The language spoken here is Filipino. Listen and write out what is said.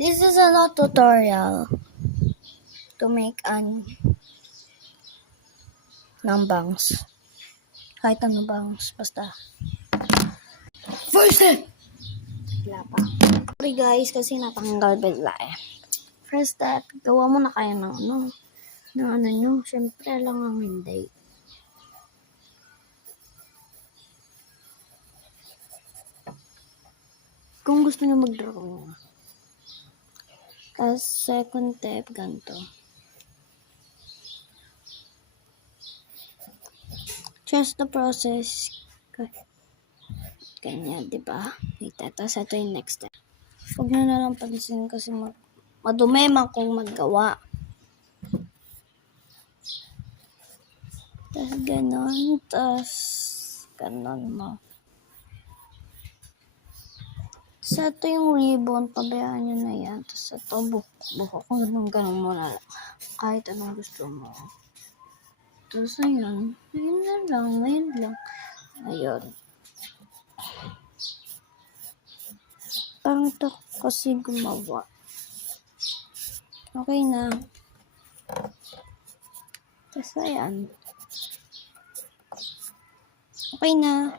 This is a tutorial to make ng bangs. Kahit ano bangs, basta. First step! Wala pa. Sorry guys, kasi natanggal bigla eh. First step, gawa mo na kayo ng ano nyo. Siyempre lang ang hindi. Kung gusto nyo mag-draw. Tapos second step, ganito. Just the process. Ganyan, diba? Tapos ito yung next step. Huwag na lang pansin kasi madumi man kung maggawa. Tapos ganon. Tapos ganon mo. Tapos ito yung ribbon. Pabayaan nyo na yan. Tapos ito buhok ko. Ganon mo na lang. Kahit anong gusto mo. Tapos ayun. Ayun na lang. Ayun lang. Ayun. Parang ito kasi gumawa. Okay na. Tapos ayan. Okay na.